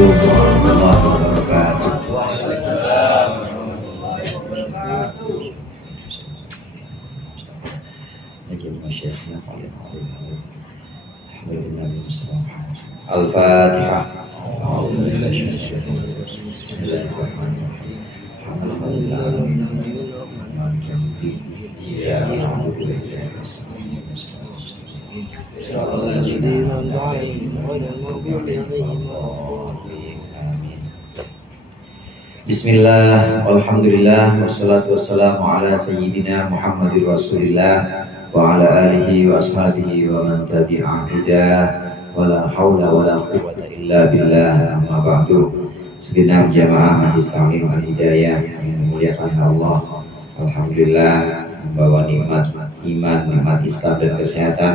Assalamualaikum warahmatullahi wabarakatuh. Al-Fatihah. Bismillah, alhamdulillah, wassalatu wassalamu ala sayyidina Muhammadir Rasulillah wa ala alihi wa ashabihi wa man tabi'a hudah wa la hawla wa la quwwata illa billah, amma ba'du. Segenap jamaah Majlis Ta'lim Al-Hidayah yang dimuliakan Allah, alhamdulillah membawa nikmat iman, nikmat Islam dan kesehatan.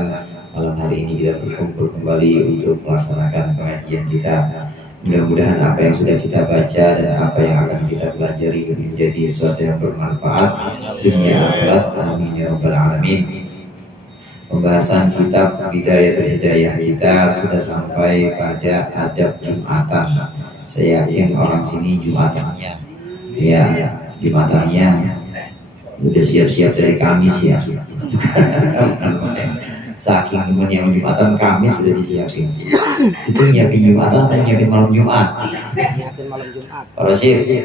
Malam hari ini kita berkumpul kembali untuk melaksanakan pengajian kita. Mudah-mudahan apa yang sudah kita baca dan apa yang akan kita pelajari menjadi sesuatu yang bermanfaat dunia akhirat. Amin ya rabbal alamin. Pembahasan kitab Bidayatul Hidayah kita sudah sampai pada adab Jumatan. Saya yakin orang sini Jumatannya, ya Jumatannya udah siap-siap dari Kamis ya. Saking temannya Jumatan, Kamis sudah disiapin. Itu nyiapin Jumatan atau nyiapin malam Jumat? Nyiapin malam Jumat. Kalau sih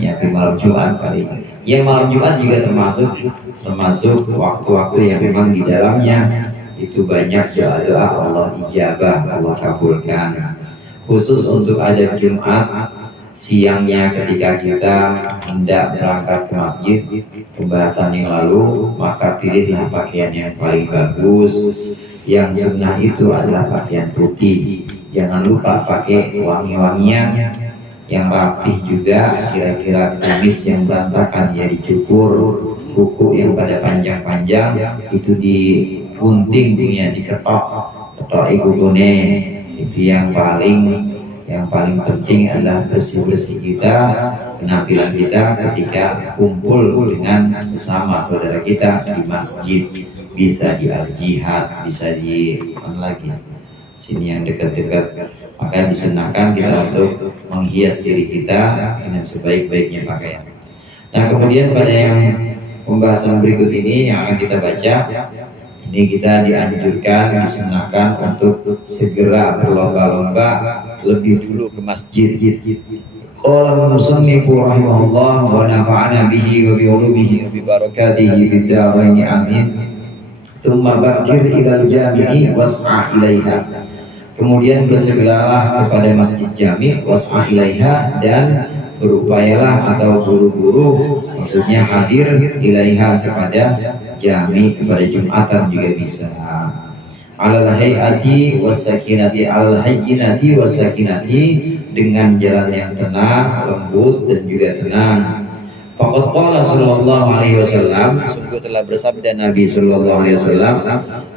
nyiapin malam Jumat kali. Ya malam Jumat juga termasuk waktu-waktu yang memang di dalamnya itu banyak doa-doa Allah ijabah, Allah kabulkan. Khusus untuk adab Jumat siangnya ketika kita hendak berangkat ke masjid, pembahasan yang lalu, maka pilihlah pakaian yang paling bagus. Yang sunnah itu adalah pakaian putih. Jangan lupa pakai wangi-wangian yang rapih juga. Kira-kira kumis yang berantakan ya dicukur, kuku yang pada panjang-panjang itu digunting, ya diketok, kukune. Itu yang paling penting adalah bersih-bersih kita, penampilan kita ketika kumpul dengan sesama saudara kita di masjid. Bisa di al-jihad, bisa di mana lagi sini yang dekat-dekat. Maka disunahkan kita untuk menghias diri kita dengan sebaik-baiknya pakaian. Nah kemudian pada yang pembahasan berikut ini yang akan kita baca, ini kita dianjurkan, disunahkan untuk segera berlomba-lomba lebih dulu ke masjid. Qala al-musannifu rahimahullah wa nafa'ana bihi wa bi ulumihi wa bi barakatihi fid dharain amin. Tsumma bakir ilal jami'i was'a ilaiha. Kemudian bersegeralah kepada masjid jami' was'a ilaiha, dan berupayalah atau buru-buru, maksudnya hadir ilaiha kepada jami', kepada Jumatan juga bisa. Alal hayati wasakinati, alal hayyinati wasakinati, dengan jalan yang tenang, lembut dan juga tenang. Faqad qala sallallahu alaihi wasallam, sungguh telah bersabda Nabi sallallahu alaihi wasallam,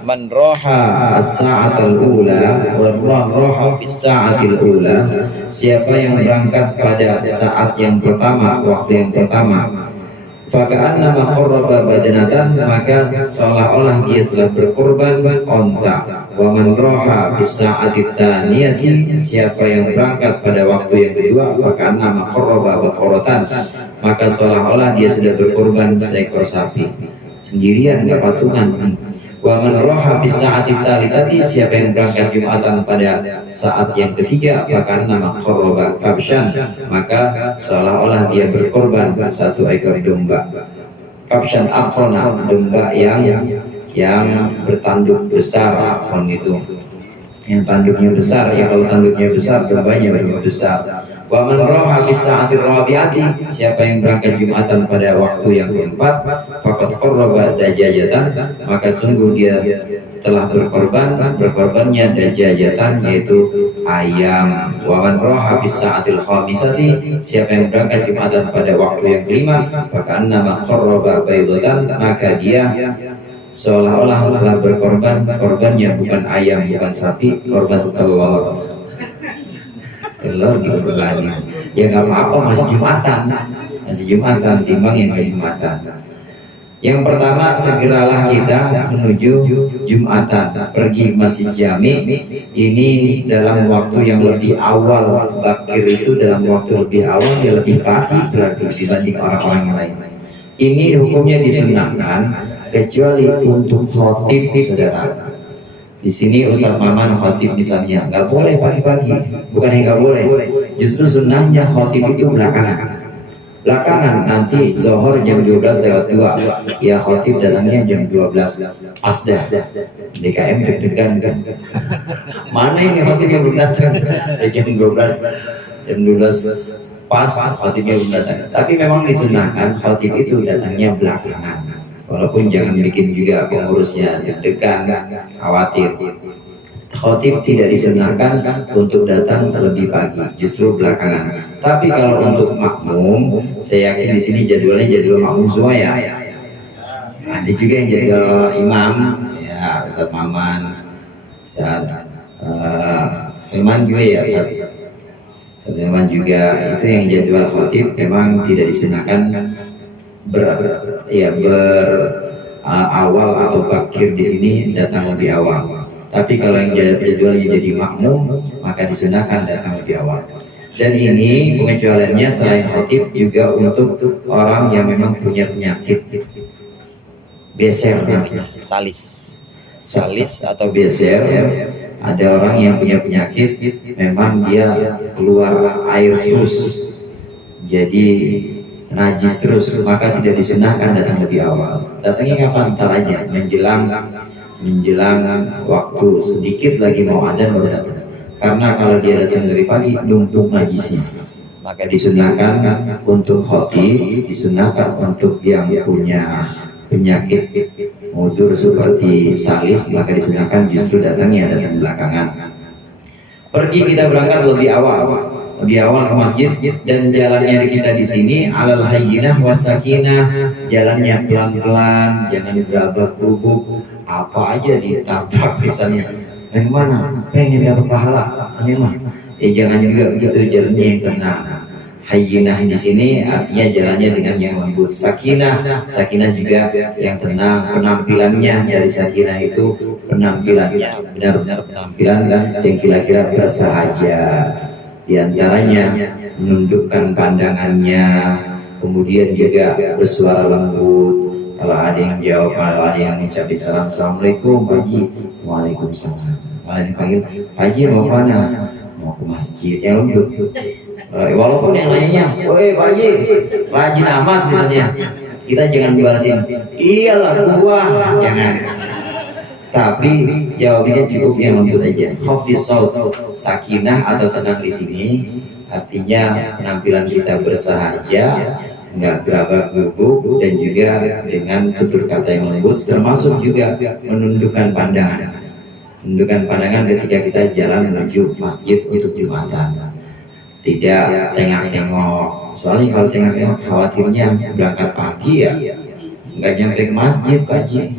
man roha as-sa'atul ula wa man roha bis-sa'atil ula, siapa yang berangkat pada saat yang pertama, waktu yang pertama, faka'annama qarraba badanatan, maka seolah-olah dia telah berkorban onta. Wa man roha bis-sa'atit tsaniyati, siapa yang berangkat pada waktu yang kedua, faka'annama qarraba baqaratan, maka seolah-olah dia sudah berkorban seekor sapi. Sendirian, nggak patungan. Wa man roha bis-sa'atit tsalitsati, siapa yang berangkat Jumatan pada saat yang ketiga, faka'annama qarraba kabshan, maka seolah-olah dia berkorban satu ekor domba. Kabshan aqrona, domba yang bertanduk besar. Aqron itu yang tanduknya besar, ya kalau tanduknya besar dombanya banyak besar. Wa man roha bis-sa'atir rabi'ati, siapa yang berangkat Jumatan pada waktu yang keempat, faqad qarraba dajajatan, maka sungguh dia telah berkorbannya dajajatan, yaitu ayam. Wa man roha bis-sa'atil khamisati, siapa yang berangkat Jumatan pada waktu yang kelima, faka'annama qarraba baydatan, maka dia seolah-olah telah korbannya bukan ayam, bukan sapi, korban telur dikorbankan. Ya nggak apa-apa, masih Jumatan timbang yang nggak Jumatan. Yang pertama, segeralah kita menuju Jumatan, pergi Masjid Jami. Ini dalam waktu yang lebih awal. Bakir itu dalam waktu lebih awal, dia lebih pagi berarti dibanding orang-orang yang lain. Ini hukumnya disunahkan kecuali untuk khotib, saudara. Di sini Ustaz Maman khotib misalnya, nggak boleh pagi-pagi. Bukan yang nggak boleh, justru sunnahnya khotib itu belakangan nanti zohor jam 12:02, ya khotib datangnya jam 12 pas dah. DKM deg-degan kan, mana ini khotib yang belum datang, jam 12 pas khotibnya belum datang. Tapi memang disunahkan khotib itu datangnya belakangan, walaupun jangan bikin juga pengurusnya deg-degan, khawatir. Khotib tidak disunahkan untuk datang terlebih pagi, justru belakangan. Tapi kalau untuk makmum, saya yakin di sini jadwalnya jadwal makmum semua ya. Ada juga yang jadwal imam, ya Ustaz Maman, Ustaz Hilman juga ya, Ustaz Hilman juga. Itu yang jadwal khotib memang tidak disunahkan awal atau bakir di sini datang lebih awal. Tapi kalau yang jadwalnya jadi makmum, maka disunahkan datang lebih awal. Dan ini pengecualiannya selain khotib juga untuk orang yang memang punya penyakit beser, salis atau beser. Ada orang yang punya penyakit, memang dia keluar air terus, jadi najis terus, maka tidak disunahkan datang lebih awal. Datangnya kapan? Ntar aja, menjelang waktu sedikit lagi mau azan baru datang. Karena kalau dia datang dari pagi numpuk najisnya, maka disunahkan untuk khotib, disunahkan untuk yang punya penyakit mudur seperti salis, maka disunahkan justru datang belakangan. Pergi kita berangkat lebih awal ke masjid, dan jalannya kita di sini alal hayyinah wasakinah, jalannya pelan-pelan, jangan berabak-abuk, apa aja ditabrak misalnya. Yang mana? Pengen dapat pahala, memang. Jangan juga begitu, jalannya yang tenang. Hayyinah di sini artinya jalannya dengan yang lembut. Sakinah juga yang tenang. Penampilannya dari sakinah itu penampilannya benar-benar penampilan yang kira-kira bersahaja. Di antaranya menundukkan pandangannya, kemudian juga bersuara lembut. Kalau ada yang jawab, kalau ada yang mengucapkan salam, assalamualaikum Pak Haji, waalaikumsalam. Malah dipanggil Pak Haji mau mana? Mau ke masjid, yang lembut. Walaupun yang lainnya, woi Pak Haji, rajin amat misalnya, kita jangan dibalasin, iyalah gua, jangan. Tapi jawabannya cukup yang lembut aja. Khafdis shaut, sakinah atau tenang di sini artinya penampilan kita bersahaja, nggak gerabak-gerubuk, dan juga dengan tutur kata yang lembut, termasuk juga menundukkan pandangan. Menundukkan pandangan ketika kita jalan menuju masjid untuk Jumatan. Tidak tengok-tengok. Soalnya kalau tengok-tengok khawatirnya berangkat pagi ya, nggak nyampe ke masjid pagi.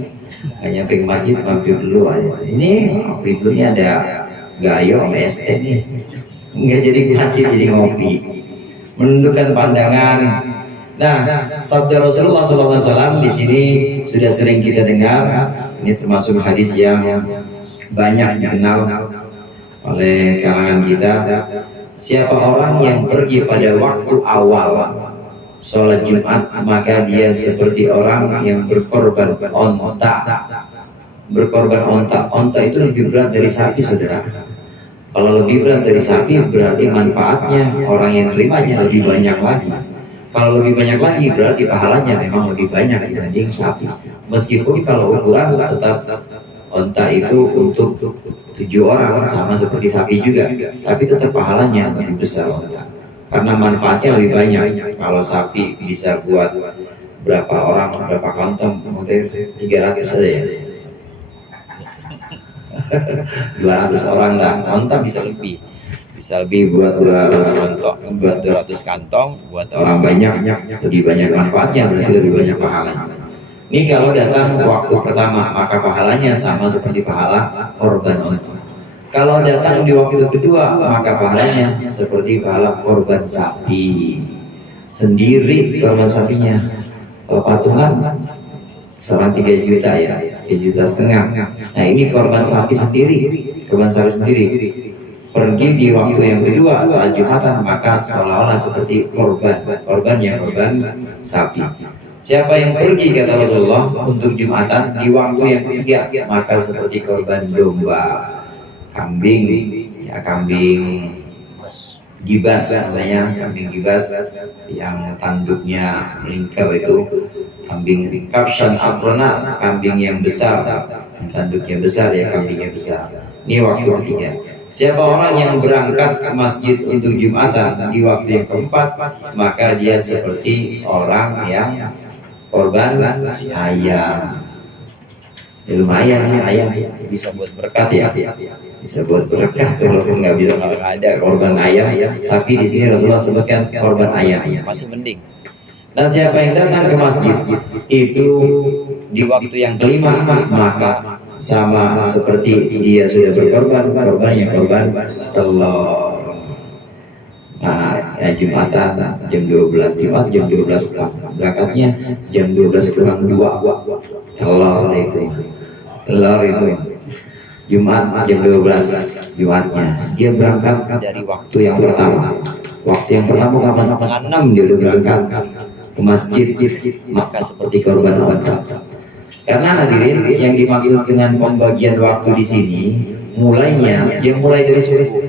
Nggak nyampe ke masjid, mampir dulu aja. Ini mampir dulunya ada gayo sama SS nih. Nggak jadi ke masjid, jadi ngopi. Menundukkan pandangan. Nah, sabda Rasulullah SAW di sini sudah sering kita dengar. Ini termasuk hadis yang banyak dikenal oleh kalangan kita. Siapa orang yang pergi pada waktu awal sholat Jumat, maka dia seperti orang yang berkorban onta. Berkorban onta. Onta itu lebih berat dari sapi, saudara. Kalau lebih berat dari sapi berarti manfaatnya orang yang terimanya lebih banyak lagi. Kalau lebih banyak lagi berarti pahalanya memang lebih banyak dibanding sapi. Meskipun kalau ukuran tetap onta itu untuk 7 orang sama seperti sapi juga, tapi tetap pahalanya lebih besar onta. Karena manfaatnya lebih banyak. Kalau sapi bisa buat berapa orang, berapa kantong, model 300 saja ya. 200 orang lah, onta bisa lebih buat 200 kantong, buat orang banyak lebih banyak manfaatnya, berarti lebih banyak pahalanya. Ini kalau datang waktu pertama, maka pahalanya sama seperti pahala korban onta. Kalau datang di waktu kedua, maka pahalanya seperti pahala korban sapi sendiri, korban sapinya. Kalau patungan sekarang 3 juta ya, 3,5 juta. Nah ini korban sapi sendiri, pergi di waktu yang kedua saat Jumatan, maka seolah-olah seperti korban sapi. Siapa yang pergi, kata Rasulullah, untuk Jumatan di waktu yang ketiga, maka seperti korban domba, kambing gibas namanya, kambing gibas yang tanduknya melingkar itu, kambing kapsan akrona, kambing yang besar, tanduknya besar ya, kambingnya besar. Ini waktu ketiga. Siapa orang yang berangkat ke masjid untuk Jumatan di waktu yang keempat, maka dia seperti orang yang korban ayam. Ya, lumayan ya, ayam bisa buat berkat ya, bisa buat berkat walaupun nggak bisa, kalau ada korban ayam, tapi di sini Rasulullah sebutkan korban ayam masih mending. Dan siapa yang datang ke masjid itu di waktu yang kelima, maka sama seperti dia sudah berkorban, korban telur. Nah, ya, Jumatan jam 12, Jumat jam 12 berangkatnya jam 12 kurang 2, telur itu Jumat jam 12 Jumatnya. Dia berangkat dari waktu yang pertama. Kapan? Setengah 6 dia udah berangkat ke masjid, maka seperti korban onta. Karena hadirin, yang dimaksud dengan pembagian waktu di sini mulai dari subuh.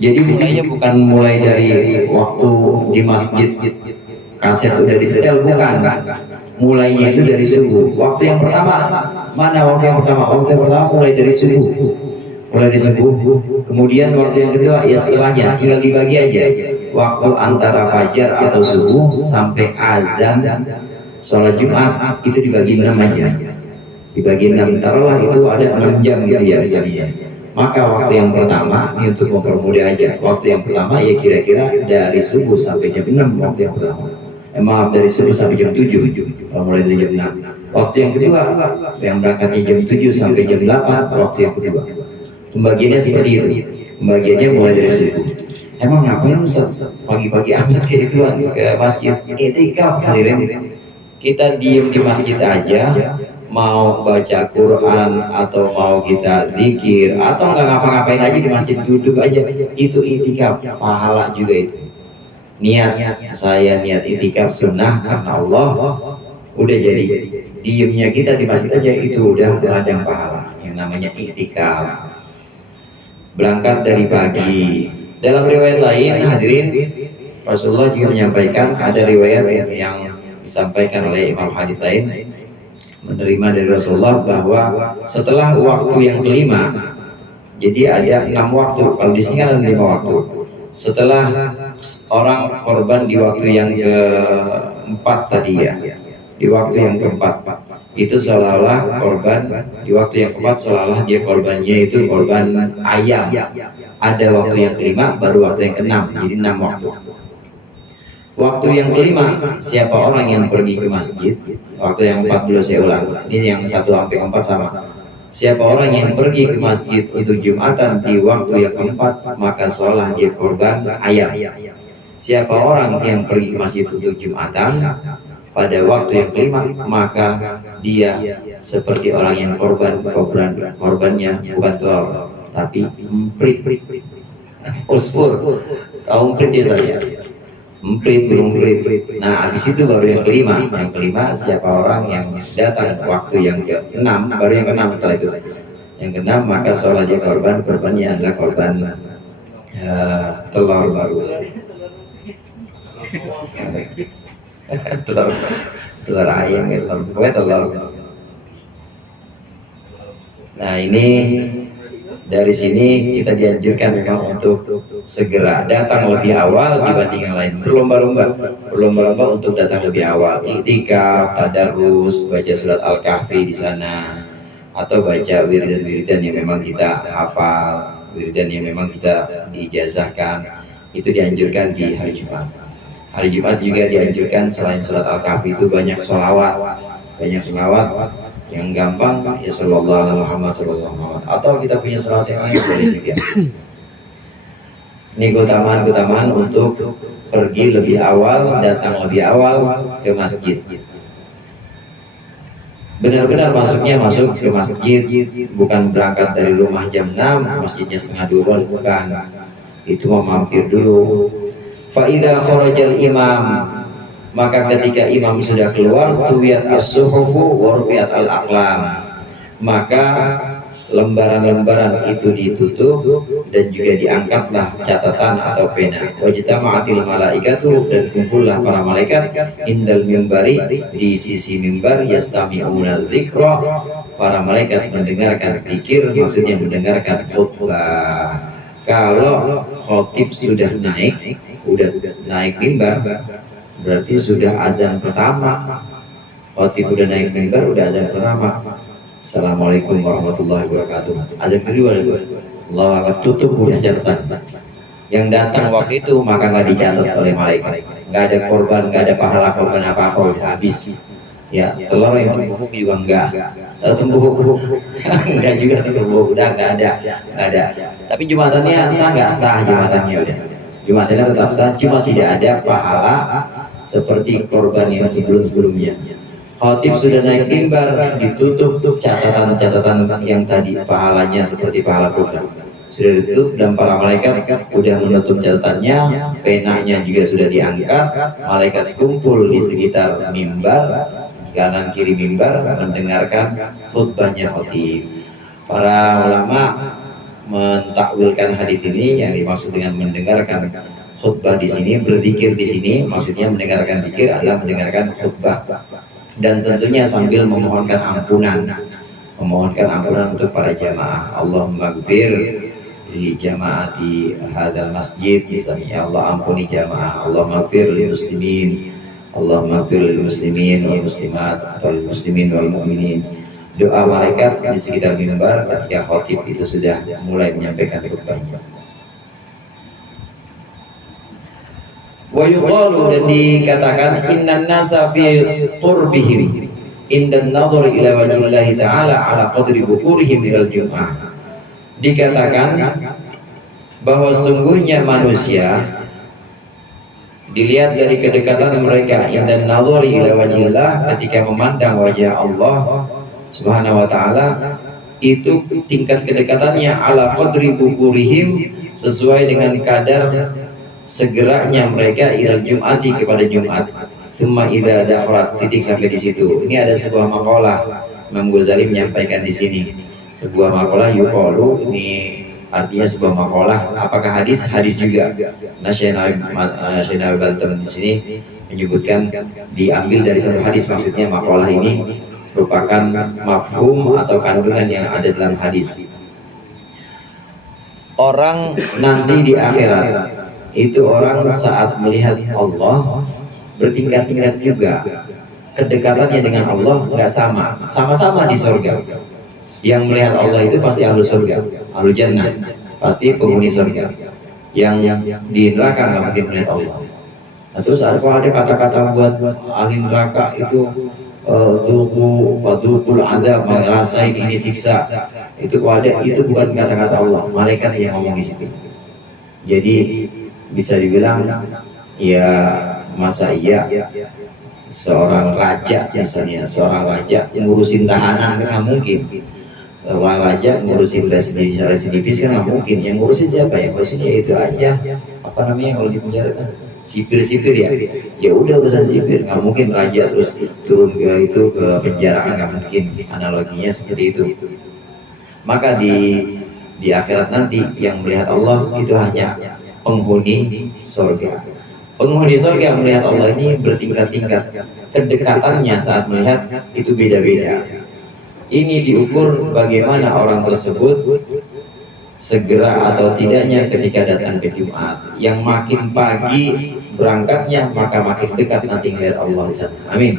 Jadi mulainya bukan mulai dari waktu di masjid kaset udah disetel, bukan. Mulainya itu dari subuh. Waktu yang pertama mana? Waktu yang pertama mulai dari subuh. Kemudian waktu yang kedua ya setelahnya, tinggal dibagi aja. Waktu antara fajar atau subuh sampai azan sholat Jumat itu dibagi 6 aja. Dibagi 6, taruhlah itu ada 6 jam gitu ya misalnya. Maka waktu yang pertama, ini untuk mempermudah aja, waktu yang pertama ya kira-kira dari subuh sampai jam 6 waktu yang pertama. Dari subuh sampai jam 7, kalau mulai dari jam 6. Waktu yang kedua, yang berangkatnya jam 7 sampai jam 8, waktu yang kedua. Pembagiannya seperti itu. Pembagiannya mulai dari subuh. Emang ngapain Ustaz? Pagi-pagi amat kayak ituan ke masjid. Itikaf hadirin. Kita diem di masjid aja, mau baca Quran atau mau kita zikir atau nggak ngapa-ngapain aja di masjid, duduk aja, itu itikaf, pahala juga itu. Saya niat itikaf sunnah karena Allah, udah jadi. Diemnya kita di masjid aja itu udah ladang pahala yang namanya itikaf. Berangkat dari pagi. Dalam riwayat lain hadirin, Rasulullah juga menyampaikan, ada riwayat yang disampaikan oleh Imam Hadits lain menerima dari Rasulullah bahwa setelah waktu yang kelima, jadi ada 6 waktu, kalau di sini ada 5 waktu. Setelah orang korban di waktu yang keempat tadi ya, di waktu yang keempat itu seolah-olah korban di waktu yang keempat, seolah-olah dia korbannya itu korban ayam. Ada waktu yang kelima, baru waktu yang keenam, jadi 6 waktu. Waktu yang kelima, siapa orang yang pergi ke masjid, waktu yang 4 dulu saya ulang, ini yang 1 sampai 4 sama. Siapa orang yang pergi ke masjid untuk Jumatan di waktu yang keempat, maka seolah dia korban ayam. Siapa orang yang pergi ke masjid untuk Jumatan pada waktu yang kelima, maka dia seperti orang yang korbannya bukan telur, tapi emprit, uspur, tahu emprit ya saya, emprit. Nah, habis itu baru yang kelima. Yang kelima, siapa orang yang datang waktu yang ke-6, baru yang ke-6 setelah itu. Yang ke-6, maka seolah dia korbannya adalah korban telur baru. telur ayam ya, telur. Nah, ini dari sini kita dianjurkan memang untuk segera datang lebih awal dibanding yang lain. Berlomba-lomba untuk datang lebih awal. Iktikaf, tadarus, baca surat Al-Kahfi di sana, atau baca wiridan-wiridan yang memang kita hafal, wiridan yang memang kita diijazahkan. Itu dianjurkan di hari Jumat. Hari Jumat juga dianjurkan selain surat Al-Kahfi itu banyak sholawat yang gampang ya, sallallahu alaihi Muhammad sallallahu alaihi Muhammad, atau kita punya sholawat yang lain boleh juga. Ini keutamaan untuk pergi lebih awal, datang lebih awal ke masjid. benar-benar masuk ke masjid, bukan berangkat dari rumah jam 6, masjidnya setengah 12, bukan. Itu mau mampir dulu. Fa idza kharajal imam, maka ketika imam sudah keluar, tuwiyat as-suhufu wa rufi'at al-aqlam, maka lembaran-lembaran itu ditutup dan juga diangkatlah catatan atau pena. Wajtama'atil malaikatu, dan kumpullah para malaikat indal mimbari, di sisi mimbar, yastami'una dzikra, para malaikat mendengarkan zikir, maksudnya mendengarkan khutbah. Kalau khotib sudah naik mimbar, berarti sudah azan pertama. Khotib udah naik mimbar, udah azan pertama. Assalamualaikum warahmatullahi wabarakatuh. Azan kedua, Allah akan tutup udah catatan. Yang datang waktu itu maka nggak dicatat oleh malaikat. Nggak ada korban, nggak ada pahala korban apa-apa, udah habis. Ya, telur yang tumbuh juga enggak. Tumbuh enggak juga tumbuh, udah nggak ada. Tapi jumatannya sah nggak sah, jumatannya udah. Jumatannya tetap sah, cuma tidak ada pahala seperti korban yang sebelum-sebelumnya. Khotib sudah naik mimbar, ditutup catatan-catatan yang tadi pahalanya seperti pahala korban sudah ditutup, dan para malaikat sudah menutup catatannya, penanya juga sudah diangkat. Malaikat kumpul di sekitar mimbar, kanan kiri mimbar, mendengarkan khutbahnya khotib. Para ulama mentakwilkan hadis ini, yang dimaksud dengan mendengarkan khutbah di sini, berzikir di sini, maksudnya mendengarkan zikir adalah mendengarkan khutbah, dan tentunya sambil memohonkan ampunan untuk para jamaah. Allahumma gfir li jamaati hadal masjid, misalnya Allah ampuni jamaah, Allahumma gfir lil muslimin, Allahumma gfir lil muslimin wal muslimat, wal muslimin wal mu'minin. Doa malaikat di sekitar mimbar ketika khotib itu sudah mulai menyampaikan khutbahnya. Wa yuqalu, dan dikatakan, innan nasa fi qurbihim indan nadhar ila wajhillahi ta'ala ala qadri bukurihim ilal jum'ah. Dikatakan bahwa sungguhnya manusia dilihat dari kedekatan mereka indan nadhar ila wajhillah, ketika memandang wajah Allah Subhanahu wa ta'ala, itu tingkat kedekatannya ala qadri bukurihim, sesuai dengan kadar segeranya mereka ilal jum'ati, kepada Jumat. Summa idza dakhalat, titik sampai di situ. Ini ada sebuah makalah Imam Ghazali menyampaikan di sini. Sebuah makalah yuqalu, ini artinya sebuah makalah. Apakah hadis? Hadis juga. Nah, Syekh Nawawi Banten di sini menyebutkan diambil dari satu hadis, maksudnya makalah ini merupakan mafhum atau kandungan yang ada dalam hadis. Orang nanti di akhirat itu, orang saat melihat Allah bertingkat-tingkat juga. Kedekatannya dengan Allah nggak sama-sama di surga. Yang melihat Allah itu pasti ahlu surga, ahlu jannah, pasti penghuni surga. Yang di neraka nggak mungkin melihat Allah. Nah, terus ada kata-kata buat ahli neraka itu, wadukul adab, merasain ini siksa. Itu bukan kata-kata Allah, malaikat yang ngomong di situ. Jadi bisa dibilang, ya masa iya seorang raja, misalnya seorang raja ngurusin tahanan, kan nggak mungkin. Seorang raja ngurusin residivis kan nggak mungkin. Yang ngurusin siapa? Yang ngurusin ya itu aja, apa namanya kalau di penjara kan, sipir ya. Ya udah urusan sipir, nggak mungkin raja terus turun ke penjara, kan nggak mungkin. Analoginya seperti itu. Maka di akhirat nanti yang melihat Allah itu hanya penghuni surga. Penghuni surga melihat Allah ini bertingkat-tingkat. Kedekatannya saat melihat itu beda-beda. Ini diukur bagaimana orang tersebut segera atau tidaknya ketika datang ke Jumat. Yang makin pagi berangkatnya, maka makin dekat nanti melihat Allah di sana. Amin.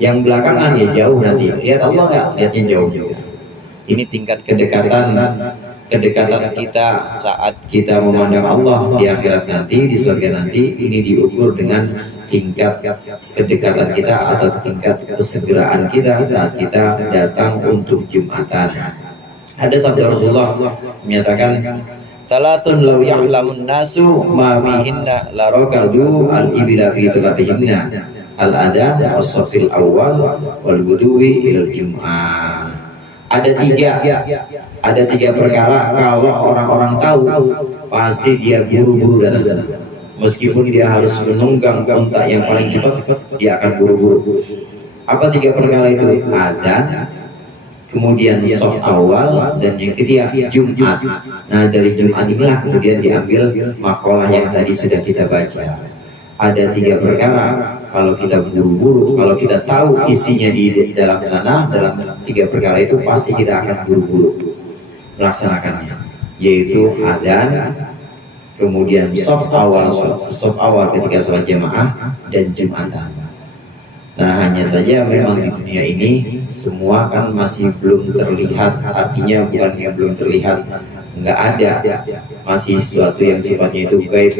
Yang belakangan ya jauh nanti. Lihat Allah nggak? Lihatnya jauh juga. Ini tingkat kedekatan kita saat kita memandang Allah di akhirat nanti, di surga nanti. Ini diukur dengan tingkat kedekatan kita atau tingkat kesegeraan kita saat kita datang untuk Jumatan. Ada sabda Rasulullah menyatakan, "Salatun law ya'lamun nasu ma bihinna la raqadu al-ibla fi turabihinna." al-adhan was-safil awal wal ghuduwi ilal jum'ah. Ada tiga perkara kalau orang-orang tahu pasti dia buru-buru datang sana. Meskipun dia harus menunggang unta yang paling cepat, dia akan buru-buru. Apa tiga perkara itu? Adzan, kemudian shaf awal, dan yang ketiga Jumat. Nah, dari Jumat inilah kemudian diambil makalah yang tadi sudah kita baca. Ada tiga perkara kalau kita buru-buru, kalau kita tahu isinya di dalam sana, dalam tiga perkara itu pasti kita akan buru-buru melaksanakannya, yaitu adzan, kemudian shaf awal ketika sholat jamaah, dan Jumatan. Nah, hanya saja memang di dunia ini semua kan masih belum terlihat, artinya bukan yang belum terlihat, nggak ada, masih sesuatu yang sifatnya itu gaib,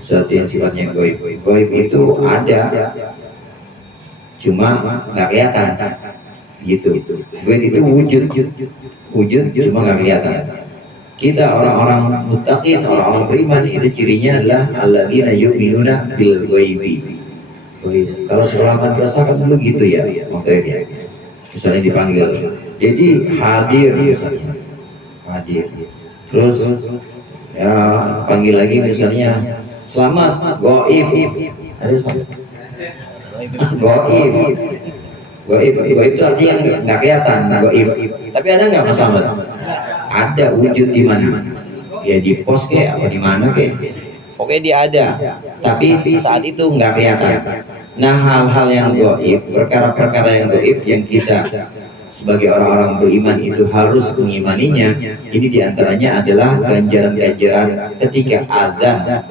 sesuatu yang sifatnya gaib. Gaib itu ada, cuma nggak kelihatan, gitu. Gaib itu wujud cuma nggak kelihatan. Kita orang-orang muttaqin, orang-orang beriman, itu cirinya adalah alladzina yu'minuna bil ghaibi. Kalau sekolah madrasah kan dulu gitu ya, materinya. Misalnya dipanggil, jadi hadir misalnya, hadir. Terus ya panggil lagi misalnya, selamat, goib. Ada selamat? Goib. Goib itu artinya nggak kelihatan, goib. Tapi ada nggak masalah? Ada, wujud di mana? Ya di pos kayak apa di mana kayak? Oke, dia ada, tapi saat itu nggak kelihatan. Nah, hal-hal yang gaib, perkara-perkara yang gaib yang kita sebagai orang-orang beriman itu harus mengimaninya. Ini diantaranya adalah ganjaran-ganjaran ketika adzan,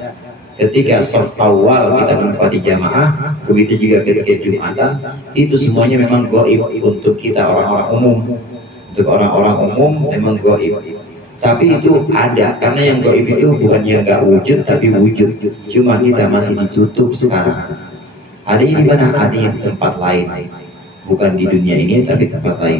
ketika shaf awal kita menempati jamaah, begitu juga ketika Jumatan. Itu semuanya memang gaib untuk kita orang-orang umum. Untuk orang-orang umum memang gaib. Tapi itu ada, karena yang gaib itu bukannya nggak wujud, tapi wujud. Cuma kita masih ditutup sekarang. Adanya di mana? Adanya di tempat lain, bukan di dunia ini, tapi tempat lain.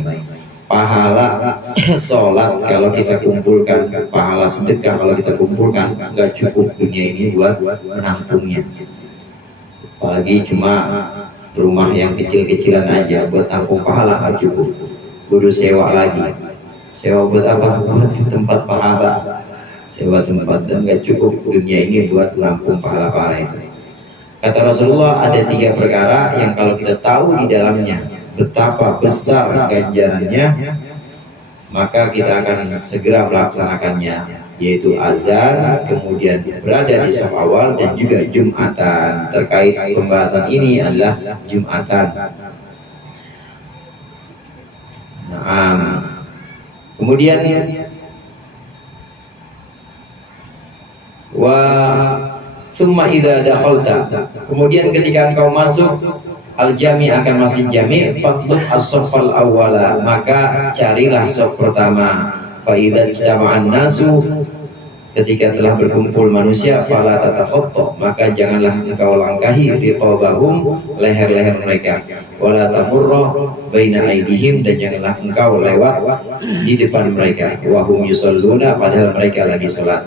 Pahala sholat kalau kita kumpulkan, pahala sedekah kalau kita kumpulkan, nggak cukup dunia ini buat menampungnya. Apalagi cuma rumah yang kecil-kecilan aja buat tampung pahala nggak cukup. Kudu sewa lagi. Sewa buat apa? Buat tempat pahala. Sewa tempat, dan nggak cukup dunia ini buat menampung pahala-pahala itu. Kata Rasulullah, ada tiga perkara yang kalau kita tahu di dalamnya betapa besar ganjarannya, maka kita akan segera melaksanakannya, yaitu azan, kemudian berada di shaf awal, dan juga Jumatan. Terkait pembahasan ini adalah Jumatan. Nah, kemudian summa idza dakhalta, kemudian ketika engkau masuk al-jami, akan masjid jami, fatlub as-saffal awwala, maka carilah shaf pertama. Fa idza ijtama'an nasu, ketika telah berkumpul manusia, fala tatakhatta, maka janganlah engkau langkahi riqabahum, leher-leher mereka, wala tamurra baina aidihim, dan janganlah engkau lewat di depan mereka, wa hum yusalluna, padahal mereka lagi salat.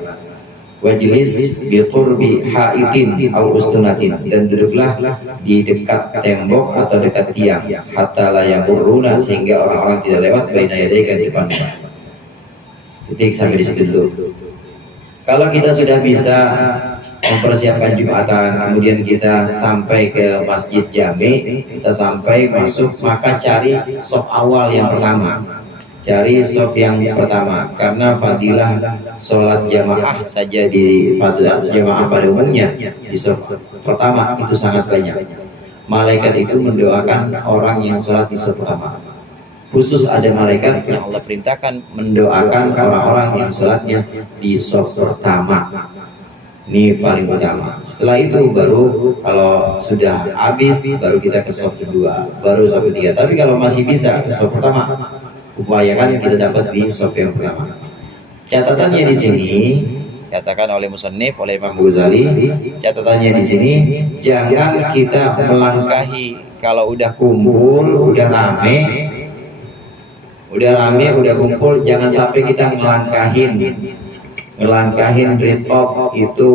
Wajlis bi qurbi haitin aw ustunatin, dan duduklah di dekat tembok atau dekat tiang, hatta la yamurruna, sehingga orang-orang tidak lewat baina yadayka, di depanmu. Titik sampai di situ dulu. Kalau kita sudah bisa mempersiapkan Jumatan, kemudian kita sampai ke masjid jami, kita sampai masuk, maka cari shaf awal yang pertama. Cari shaf yang pertama, karena fadilah sholat jamaah saja di fadilah jamaah pada umumnya di shaf pertama itu sangat banyak. Malaikat itu mendoakan orang yang sholat di shaf pertama. Khusus ada malaikat yang Allah perintahkan mendoakan orang-orang yang sholatnya di shaf pertama. Ini paling utama. Setelah itu baru, kalau sudah habis, baru kita ke shaf kedua, baru shaf ketiga. Tapi kalau masih bisa ke shaf pertama, upayakan kita dapat di shaf yang pertama. Catatannya di sini, katakan oleh musannif, oleh Imam Ghazali, catatannya di sini, jangan kita melangkahi kalau udah kumpul, udah rame, udah kumpul, jangan sampai kita melangkahin ngelangkahin ripop itu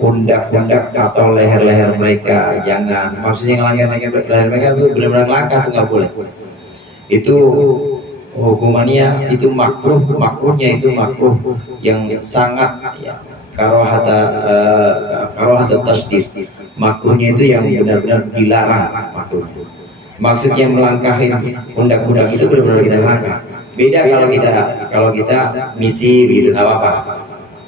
pundak-pundak atau leher-leher mereka, jangan. Maksudnya ngelangkahin leher mereka itu benar-benar langkah, itu nggak boleh. Itu hukumannya itu makruh, makruhnya itu makruh yang sangat ya, karohata tasdid. Makruhnya itu yang benar-benar dilarang makruh. Maksudnya melangkahin pundak-pundak itu benar-benar kita langkah. Beda kalau kita misi begitu, nggak apa-apa.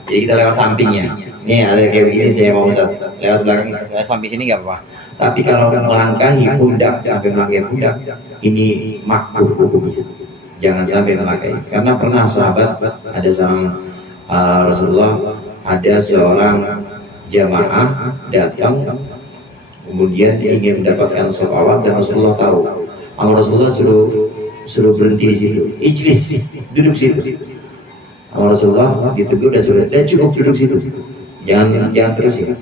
Jadi kita lewat sampingnya. Nih ada kayak begini, saya mau lewat belakang, saya samping sini nggak apa-apa. Tapi kalau melangkahi pundak sampai melangkahi pundak, ini makruh hukumnya. Jangan sampai melangkahi. Karena pernah sahabat ada sama Rasulullah, ada seorang jamaah datang kemudian ingin mendapatkan sholawat dan Rasulullah tahu. Rasulullah suruh berhenti di situ. Ijlis, duduk situ. Rasulullah ditegur dan sudah cukup duduk situ. Jangan terusin.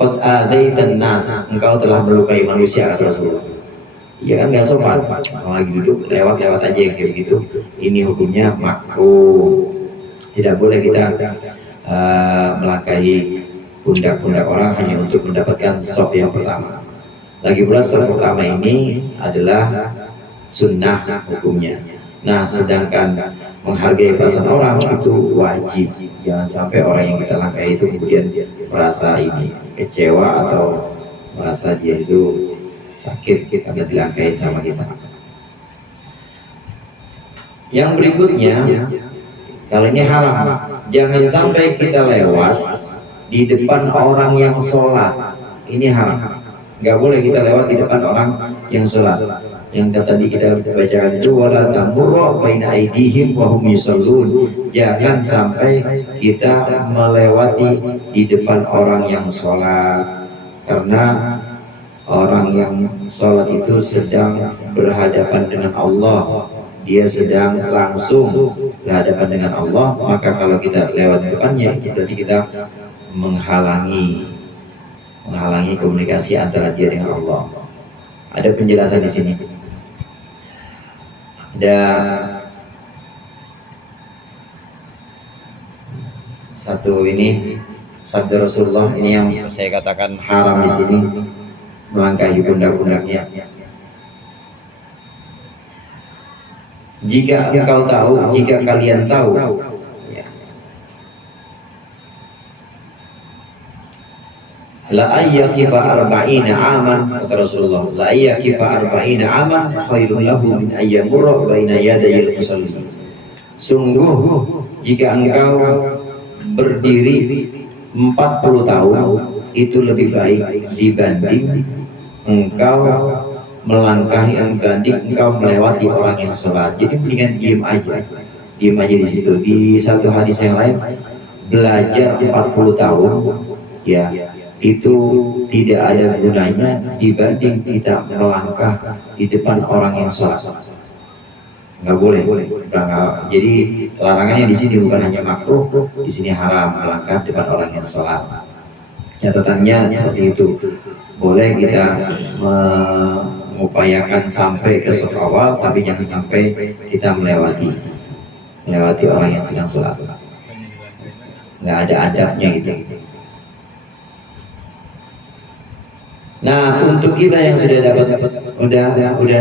Qad adzaitan nas, engkau telah melukai manusia, kata Rasulullah. Ya kan nggak sopan. Kalau lagi duduk lewat aja kayak begitu. Ini hukumnya makruh. Tidak boleh kita melangkahi pundak-pundak orang hanya untuk mendapatkan sop yang pertama. Lagi pula sop pertama ini adalah sunnah hukumnya. Nah, sedangkan menghargai perasaan orang itu wajib. Jangan sampai orang yang kita langkahi itu kemudian merasa ini kecewa atau merasa dia itu sakit karena dilangkahi sama kita. Yang berikutnya, kalau ini haram, jangan sampai kita lewat di depan orang yang sholat. Ini haram. Nggak boleh kita lewat di depan orang yang sholat. Yang tadi kita bacakan itu, wala tamurru baina aydihim wa hum yusallun. Jangan sampai kita melewati di depan orang yang sholat, karena orang yang sholat itu sedang berhadapan dengan Allah. Dia sedang langsung berhadapan dengan Allah. Maka kalau kita lewat depannya, itu berarti kita menghalangi komunikasi antara dia dengan Allah. Ada penjelasan di sini. Ada satu ini sabda Rasulullah, ini yang saya katakan haram di sini, melangkahi pundak-pundaknya. Jika engkau tahu, jika kalian tahu, ya. La ayyakifa arba'ina aman, kata Rasulullah, la ayyakifa arba'ina aman khairun lahu min ayyamurra baina yadayil musalli. Sungguh jika engkau berdiri 40 tahun itu lebih baik dibanding engkau melangkahi, engkau melewati orang yang sholat. Jadi mendingan diem aja di situ. Di satu hadis yang lain, belajar 40 tahun ya itu tidak ada gunanya dibanding kita melangkah di depan orang yang sholat. Nggak boleh. Jadi larangannya di sini bukan hanya makruh, di sini haram melangkah di depan orang yang sholat. Catatannya seperti itu. Boleh kita mengupayakan sampai ke saf awal, tapi jangan sampai kita melewati orang yang sedang sholat. Nggak ada adabnya gitu. Nah, untuk kita yang sudah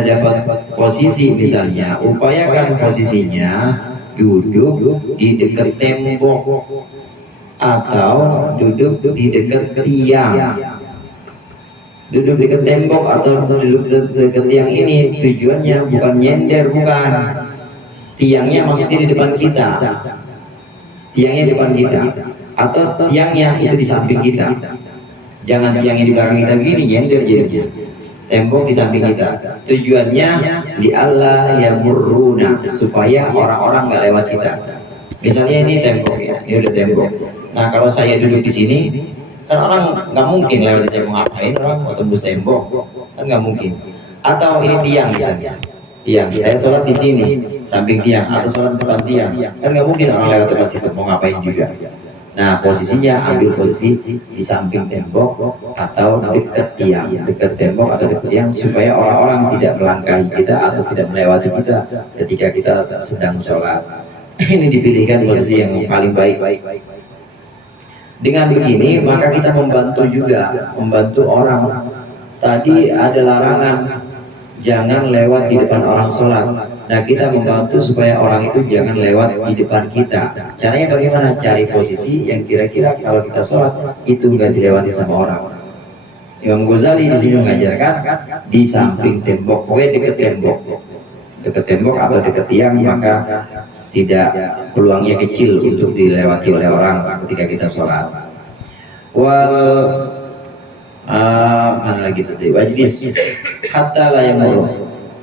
dapat posisi, misalnya upayakan posisinya duduk di dekat tembok atau duduk di dekat tiang. Duduk dekat tembok atau duduk dekat tiang ini tujuannya bukan nyender, bukan. Tiangnya maksudnya di depan kita. Tiangnya di depan kita atau tiangnya itu di samping kita. Jangan tiangnya di belakang kita begini, nyender jadinya. Tembok di samping kita. Tujuannya li alla yamurruna, supaya orang-orang nggak lewat kita. Misalnya ini tembok ya, ini udah tembok. Nah kalau saya duduk di sini, kan orang nggak mungkin lewat di tembok, ngapain orang mau tembus tembok, kan nggak mungkin. Atau ini tiang misalnya, tiang. Saya sholat di sini, samping tiang, atau sholat depan tiang, kan nggak mungkin orang lewat depan situ, mau ngapain juga. Nah posisinya ambil posisi di samping tembok atau dekat tiang, dekat tembok atau dekat tiang, supaya orang-orang tidak melangkahi kita atau tidak melewati kita ketika kita sedang sholat. ini dipilihkan posisi yang paling baik. Dengan begini maka kita membantu juga, membantu orang. Tadi ada larangan jangan lewat di depan orang sholat. Nah kita membantu supaya orang itu jangan lewat di depan kita. Caranya bagaimana? Cari posisi yang kira-kira kalau kita sholat itu nggak dilewati sama orang. Imam Ghazali di sini mengajarkan di samping tembok, pokoknya dekat tembok atau dekat tiang, maka tidak, peluangnya kecil untuk dilewati oleh orang ketika kita sholat. Mana lagi tadi? Wajlis hatta la yamur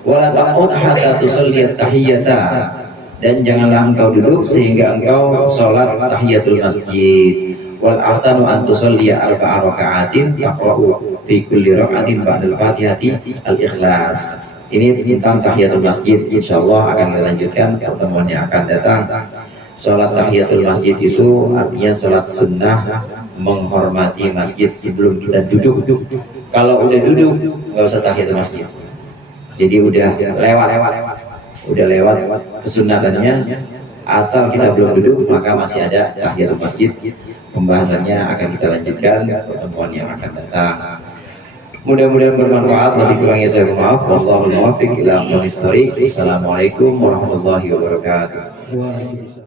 wala taqud hatta tusalli tahiyyata, dan janganlah engkau duduk sehingga engkau sholat tahiyatul masjid. Wal asanu an tusalli arba'a raka'atin taqra'u fi kulli raka'atin ba'dal fatihati al-ikhlas. Ini tentang tahiyatul masjid, insyaallah akan dilanjutkan pertemuan yang akan datang. Sholat tahiyatul masjid itu artinya sholat sunnah, menghormati masjid sebelum kita duduk. Kalau udah duduk nggak usah tahiyatul masjid, jadi udah lewat kesunatannya. Asal kita belum duduk maka masih ada tahiyatul masjid. Pembahasannya akan kita lanjutkan pertemuan yang akan datang. Mudah-mudahan bermanfaat. Lebih kurangnya saya mohon maaf. Wallahul muwaffiq ila aqwamit thoriq. Assalamualaikum warahmatullahi wabarakatuh.